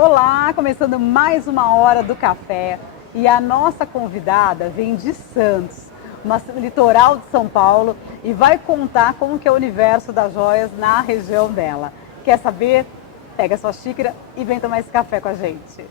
Olá, começando mais uma hora do café e a nossa convidada vem de Santos, litoral de São Paulo, e vai contar como que é o universo das joias na região dela. Quer saber? Pega sua xícara e vem tomar esse café com a gente.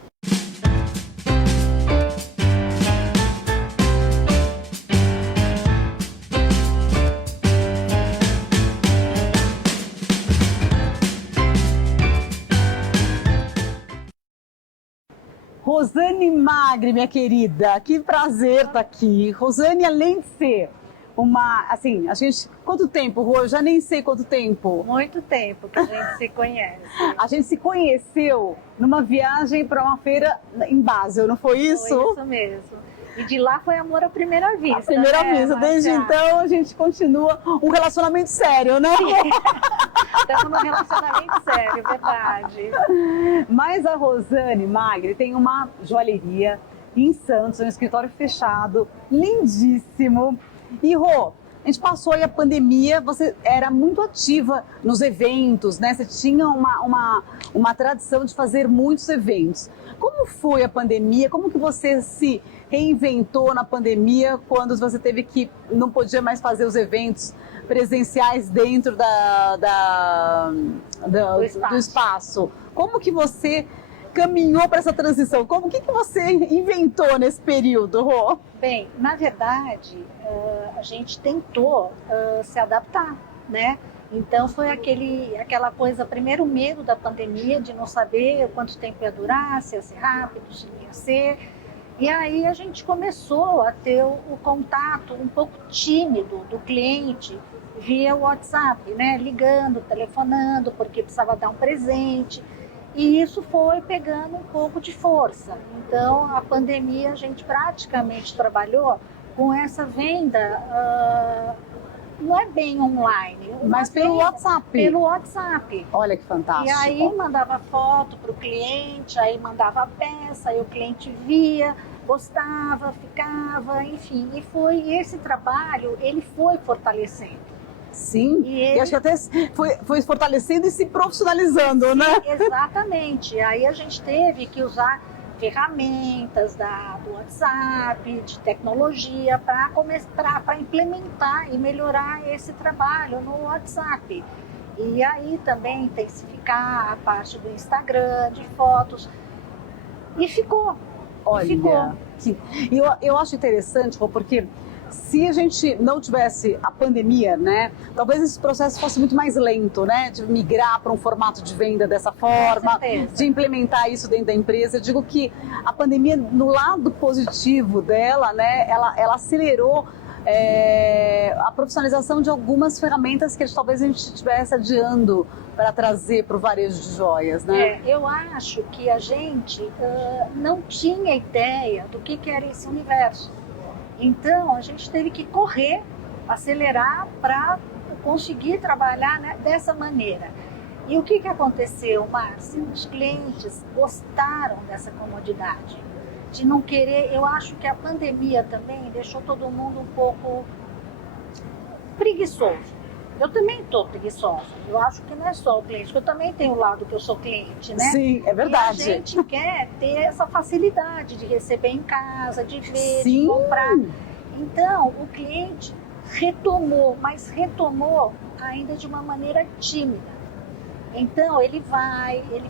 Rosane Magri, minha querida, que prazer estar aqui. Rosane, além de ser a gente, quanto tempo, Rô? Eu já nem sei quanto tempo. Muito tempo que a gente se conhece. A gente se conheceu numa viagem para uma feira em Basel, não foi isso? Foi isso mesmo. E de lá foi amor à primeira vista. À primeira vista. Desde então a gente continua um relacionamento sério, né? Estamos num relacionamento sério, verdade. Mas a Rosane Magri tem uma joalheria em Santos, um escritório fechado, lindíssimo. E Rô, a gente passou aí a pandemia, você era muito ativa nos eventos, né? Você tinha uma tradição de fazer muitos eventos. Como foi a pandemia? Como que você se reinventou na pandemia quando você teve que não podia mais fazer os eventos presenciais dentro do espaço? Como que você caminhou para essa transição? O que você inventou nesse período, Rô? Bem, na verdade, a gente tentou se adaptar, né? Então foi aquela coisa, primeiro o medo da pandemia, de não saber quanto tempo ia durar, se ia ser rápido, se não ia ser. E aí a gente começou a ter o contato um pouco tímido do cliente via WhatsApp, né? Ligando, telefonando, porque precisava dar um presente. E isso foi pegando um pouco de força. Então, a pandemia, a gente praticamente trabalhou com essa venda, não é bem online, mas pelo WhatsApp. Pelo WhatsApp. Olha que fantástico. E aí mandava foto para o cliente, aí mandava a peça, aí o cliente via, gostava, ficava, enfim. E esse trabalho, ele foi fortalecendo. Sim, e acho que até foi fortalecendo e se profissionalizando, né? Exatamente. Aí a gente teve que usar ferramentas do WhatsApp, de tecnologia, para implementar e melhorar esse trabalho no WhatsApp. E aí também intensificar a parte do Instagram, de fotos. E ficou. Olha, eu acho interessante, porque se a gente não tivesse a pandemia, né, talvez esse processo fosse muito mais lento, né, de migrar para um formato de venda dessa forma, de implementar isso dentro da empresa. Eu digo que a pandemia, no lado positivo dela, né, ela acelerou a profissionalização de algumas ferramentas que talvez a gente estivesse adiando para trazer para o varejo de joias, né? Eu acho que a gente não tinha ideia do que era esse universo. Então, a gente teve que correr, acelerar para conseguir trabalhar, né, dessa maneira. E o que aconteceu, Márcia? Os clientes gostaram dessa comodidade, de não querer. Eu acho que a pandemia também deixou todo mundo um pouco preguiçoso. Eu também estou preguiçosa. Eu acho que não é só o cliente, eu também tenho o lado que eu sou cliente, né? Sim, é verdade. E a gente quer ter essa facilidade de receber em casa, de ver, Sim, de comprar. Então, o cliente retomou, mas retomou ainda de uma maneira tímida. Então, ele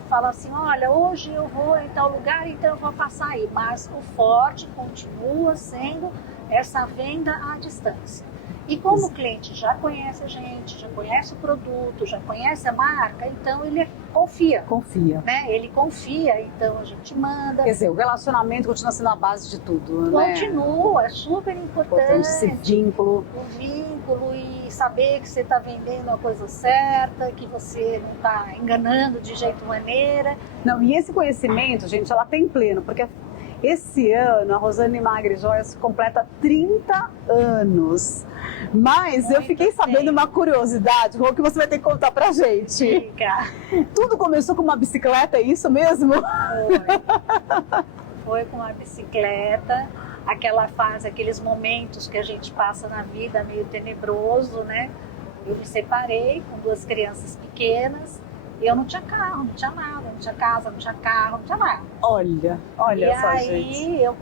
fala assim, olha, hoje eu vou em tal lugar, então eu vou passar aí. Mas o forte continua sendo essa venda à distância. E como o cliente já conhece a gente, já conhece o produto, já conhece a marca, então ele confia. Confia. Né? Ele confia, então a gente manda. Quer dizer, o relacionamento continua sendo a base de tudo, né? Continua, é super importante. Esse vínculo. O vínculo e saber que você está vendendo a coisa certa, que você não está enganando de jeito maneira. Não, e esse conhecimento, gente, ela tem pleno, porque esse ano a Rosane Magri Joias completa 30 anos. Mas eu fiquei sabendo uma curiosidade, Rô, que você vai ter que contar pra gente. Fica. Tudo começou com uma bicicleta, é isso mesmo? Foi com uma bicicleta, aquela fase, aqueles momentos que a gente passa na vida meio tenebroso, né? Eu me separei com 2 crianças pequenas Eu não tinha carro, não tinha nada, não tinha casa, não tinha carro, não tinha nada. Olha E só, aí, gente.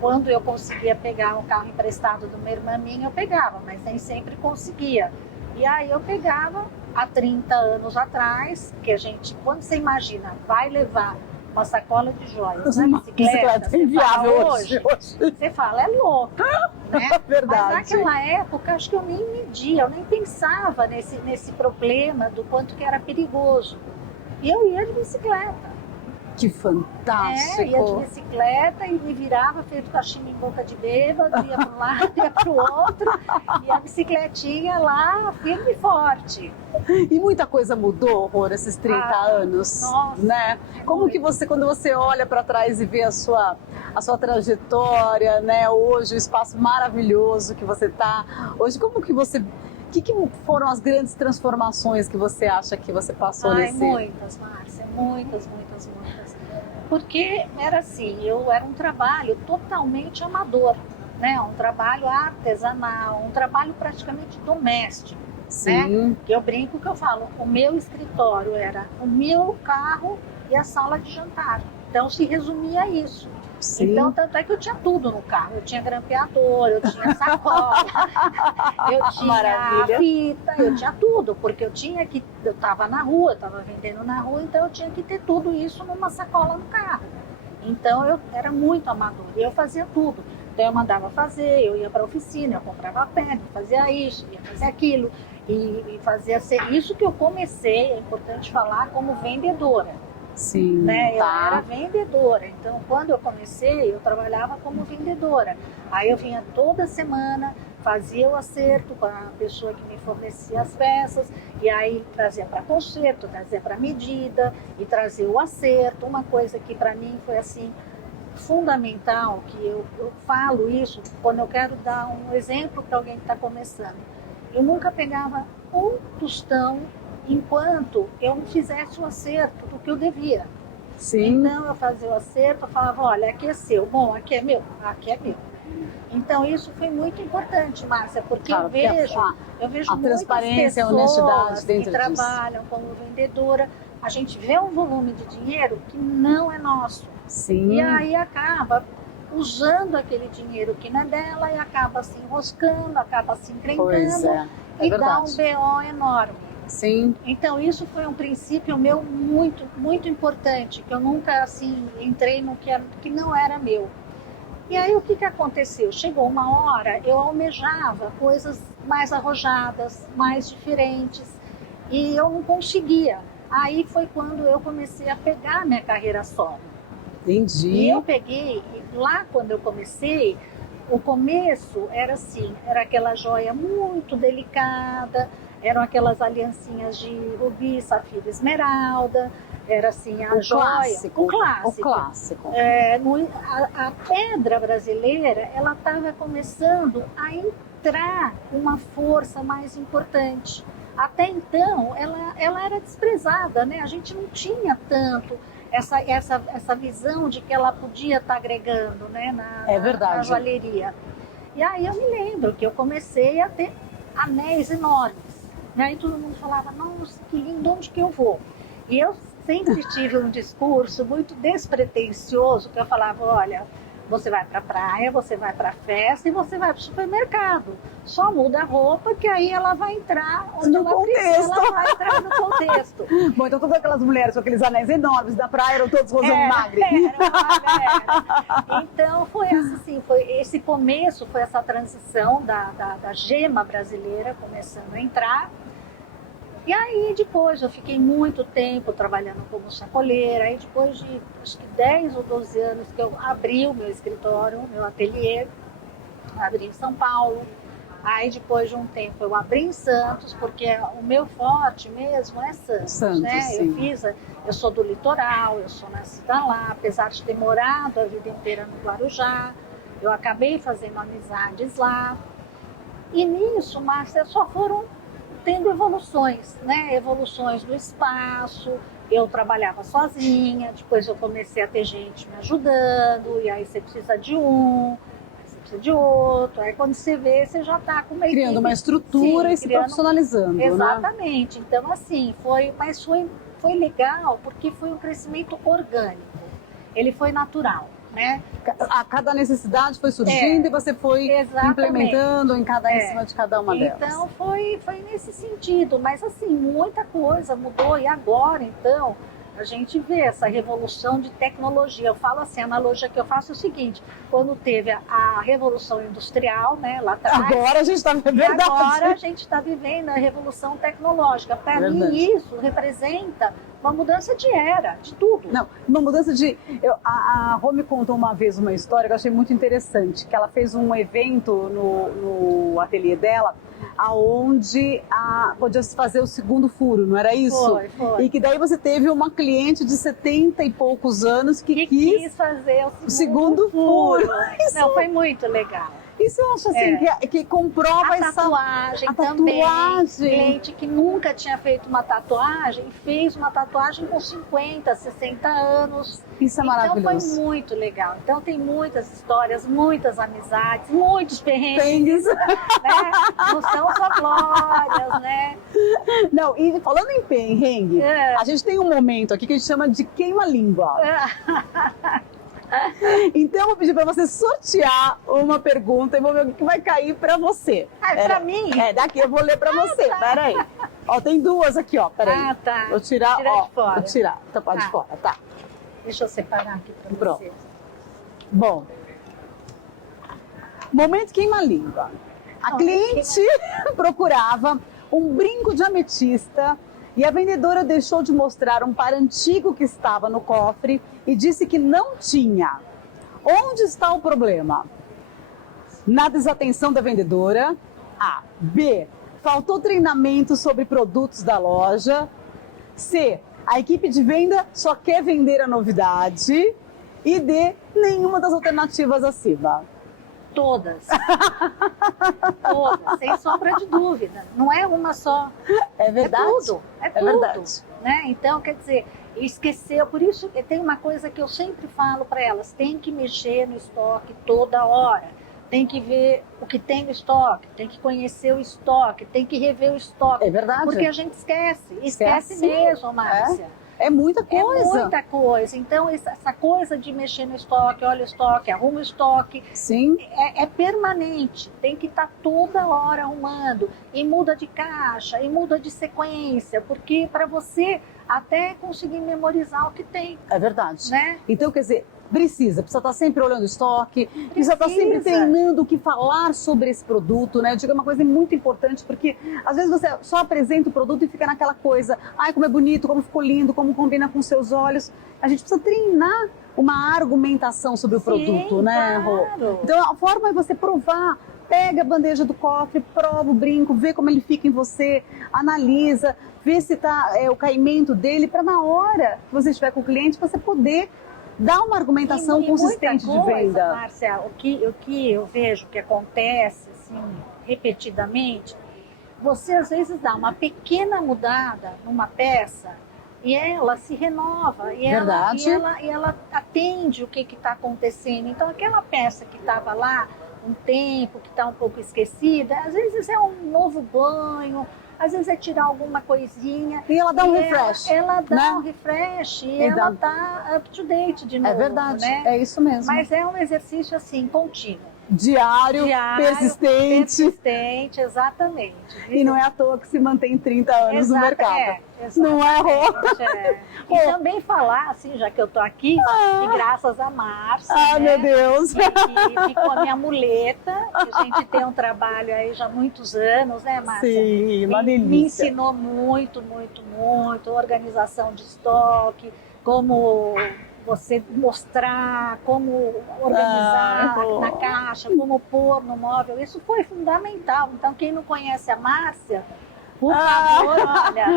quando eu conseguia pegar um carro emprestado de uma irmã minha, eu pegava, mas nem sempre conseguia. E aí eu pegava, há 30 anos atrás, que a gente, quando você imagina, vai levar uma sacola de joias na bicicleta, você inviável fala, hoje, você fala, é louco, né? Verdade. Mas naquela época, acho que eu nem media, eu nem pensava nesse problema do quanto que era perigoso. E eu ia de bicicleta. Que fantástico! Ia de bicicleta e me virava feito cachimbo em boca de bêbado, ia para um lado, ia para o outro, e a bicicletinha lá, firme e forte. E muita coisa mudou por esses 30 anos, nossa, né? Como que você, quando você olha para trás e vê a sua trajetória, né? Hoje, o espaço maravilhoso que você está, hoje, como que você... O que foram as grandes transformações que você acha que você passou nesse... Muitas, Márcia, muitas. Porque era assim, era um trabalho totalmente amador, né? Um trabalho artesanal, um trabalho praticamente doméstico. Sim. Né? Que eu brinco que eu falo, o meu escritório era o meu carro e a sala de jantar. Então se resumia a isso. Sim. Então, tanto é que eu tinha tudo no carro. Eu tinha grampeador, eu tinha sacola, eu tinha fita, eu tinha tudo, porque eu estava na rua, estava vendendo na rua, então eu tinha que ter tudo isso numa sacola no carro. Então eu era muito amador, eu fazia tudo. Então eu mandava fazer, eu ia para a oficina, eu comprava pedra, fazia isso, ia fazer aquilo, e fazia isso que eu comecei, é importante falar, como vendedora. Sim, né? tá. Eu era vendedora, então quando eu comecei, eu trabalhava como vendedora. Aí eu vinha toda semana, fazia o acerto com a pessoa que me fornecia as peças, e aí trazia para conserto, trazia para medida, e trazia o acerto. Uma coisa que para mim foi assim, fundamental, que eu falo isso quando eu quero dar um exemplo para alguém que está começando. Eu nunca pegava um tostão enquanto eu não fizesse o acerto do que eu devia. Sim. Então eu fazia o acerto, eu falava, olha, aqui é seu, bom, aqui é meu, aqui é meu. Então isso foi muito importante, Márcia, porque claro, eu vejo a transparência, a muitas honestidade pessoas dentro que trabalham como vendedora, a gente vê um volume de dinheiro que não é nosso. Sim. E aí acaba usando aquele dinheiro que não é dela e acaba se enroscando, acaba se encrencando e dá um BO enorme. Sim. Então isso foi um princípio meu muito, muito importante, que eu nunca assim entrei no que não era meu. E aí o que aconteceu? Chegou uma hora, eu almejava coisas mais arrojadas, mais diferentes, e eu não conseguia. Aí foi quando eu comecei a pegar minha carreira solo. Entendi. E eu peguei, lá quando eu comecei, o começo era assim, era aquela joia muito delicada, eram aquelas aliancinhas de rubi, safira, esmeralda, era assim a joia, o clássico. A pedra brasileira, ela estava começando a entrar com uma força mais importante. Até então, ela era desprezada, né? A gente não tinha tanto essa visão de que ela podia estar agregando, né, na joalheria. E aí eu me lembro que eu comecei a ter anéis enormes. E aí todo mundo falava, nossa, que lindo, onde que eu vou? E eu sempre tive um discurso muito despretensioso, que eu falava, olha, você vai para a praia, você vai para a festa e você vai para o supermercado. Só muda a roupa que aí ela vai entrar onde ela precisa, ela vai entrar no contexto. Bom, então todas aquelas mulheres com aqueles anéis enormes da praia eram todos Rosane Magri. Era. Então foi assim, foi esse começo, foi essa transição da gema brasileira começando a entrar. E aí depois eu fiquei muito tempo trabalhando como sacoleira, aí depois de acho que 10 ou 12 anos que eu abri o meu escritório, o meu ateliê, abri em São Paulo, aí depois de um tempo eu abri em Santos, porque o meu forte mesmo é Santos, né? Sim. Eu sou do litoral, eu sou nascida lá, apesar de ter morado a vida inteira no Guarujá, eu acabei fazendo amizades lá, e nisso, Márcia, só foram tendo evoluções, né? Evoluções do espaço. Eu trabalhava sozinha, depois eu comecei a ter gente me ajudando, e aí você precisa de um, você precisa de outro. Aí quando você vê, você já está com uma criando equipe, uma estrutura e se profissionalizando. Exatamente. Né? Então assim, foi foi legal porque foi um crescimento orgânico, ele foi natural, né? A cada necessidade foi surgindo e você foi implementando em cima de cada uma delas. Então foi nesse sentido, mas assim, muita coisa mudou e agora então a gente vê essa revolução de tecnologia. Eu falo assim, a analogia que eu faço é o seguinte, quando teve a revolução industrial, né, lá atrás, agora a gente está vivendo agora a gente está vivendo a revolução tecnológica. Para mim isso representa uma mudança de era, de tudo. Não, uma mudança de... A Rô me contou uma vez uma história que eu achei muito interessante, que ela fez um evento no ateliê dela, aonde podia se fazer o segundo furo, não era isso? Foi. E que daí você teve uma cliente de 70 e poucos anos que quis fazer o segundo furo. Não, foi muito legal. Isso eu acho assim, que comprova a tatuagem também. Cliente que nunca tinha feito uma tatuagem, fez uma tatuagem com 50, 60 anos. Isso é maravilhoso. Então foi muito legal. Então tem muitas histórias, muitas amizades, muitos perrengues. Né? Não são só glórias, né? Não, e falando em perrengue, a gente tem um momento aqui que a gente chama de queima-língua. Então eu vou pedir para você sortear uma pergunta e vou ver o que vai cair para você. Para mim? Daqui eu vou ler para você. Tá. Peraí. Ó, tem duas aqui, ó. Peraí. Tá. Vou tirar, de fora. Vou tirar. Então pode de fora, tá. Deixa eu separar aqui para você. Bom. Momento queima-língua. A cliente procurava um brinco de ametista e a vendedora deixou de mostrar um par antigo que estava no cofre e disse que não tinha. Onde está o problema? Na desatenção da vendedora. A. B. Faltou treinamento sobre produtos da loja. C. A equipe de venda só quer vender a novidade. E D. Nenhuma das alternativas acima. Todas. Todas, sem sombra de dúvida. Não é uma só. É verdade. É tudo. É tudo. Verdade. Né? Então, quer dizer, esqueceu. Por isso que tem uma coisa que eu sempre falo para elas: tem que mexer no estoque toda hora. Tem que ver o que tem no estoque, tem que conhecer o estoque, tem que rever o estoque. É verdade. Porque a gente esquece mesmo, Márcia. É muita coisa. É muita coisa. Então, essa coisa de mexer no estoque, olha o estoque, arruma o estoque, sim, é permanente. Tem que estar toda hora arrumando. E muda de caixa, e muda de sequência, porque para você até conseguir memorizar o que tem. É verdade. Né? Então, quer dizer, precisa estar sempre olhando o estoque, precisa estar sempre treinando o que falar sobre esse produto, né? Eu digo, é uma coisa muito importante, porque às vezes você só apresenta o produto e fica naquela coisa, ai, como é bonito, como ficou lindo, como combina com seus olhos. A gente precisa treinar uma argumentação sobre o produto, né, Rô? Então, a forma é você provar. Pega a bandeja do cofre, prova o brinco, vê como ele fica em você, analisa, vê se está o caimento dele, para na hora que você estiver com o cliente, você poder dar uma argumentação consistente de venda. Márcia, o que eu vejo que acontece assim, repetidamente, você às vezes dá uma pequena mudada numa peça e ela se renova, e ela atende o que está acontecendo. Então aquela peça que estava lá um tempo, que está um pouco esquecida, às vezes é um novo banho, às vezes é tirar alguma coisinha. E ela dá um refresh. Ela dá um refresh e ela está up to date de novo. É verdade, né? É isso mesmo. Mas é um exercício assim, contínuo. Diário, persistente, exatamente. E não é à toa que se mantém 30 anos no mercado. Não é, Rô? E também falar, assim, já que eu tô aqui, e graças a Márcia, meu Deus! Que ficou a minha muleta, a gente tem um trabalho aí já há muitos anos, né, Márcia? Sim, uma delícia. Me ensinou muito, organização de estoque, como você mostrar, como organizar na caixa, como pôr no móvel. Isso foi fundamental. Então, quem não conhece a Márcia, por favor,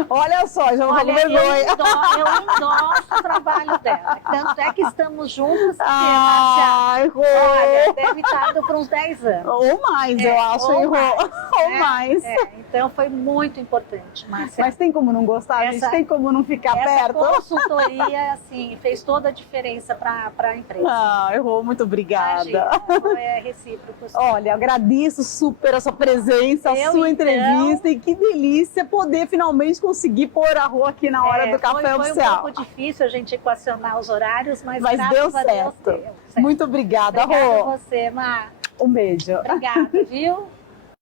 olha só, já não vou com vergonha. Eu endosso o trabalho dela. Tanto é que estamos juntas, porque Márcia, olha, deve estar indo para uns 10 anos. Ou mais, eu acho, hein, Rô? Ou mais. Então foi muito importante, Márcia. Mas tem como não gostar? A gente tem como não ficar perto? Essa consultoria, assim, fez toda a diferença para a empresa. Rô, muito obrigada. Imagina, é recíproco. Olha, agradeço super a sua presença, a sua entrevista, e que delícia delícia poder finalmente conseguir pôr a Rô aqui na hora do café oficial. Foi um pouco difícil a gente equacionar os horários, mas deu certo. Deus deu certo. Muito obrigada, Rô. Obrigada a você, Mar. Um beijo. Obrigada, viu?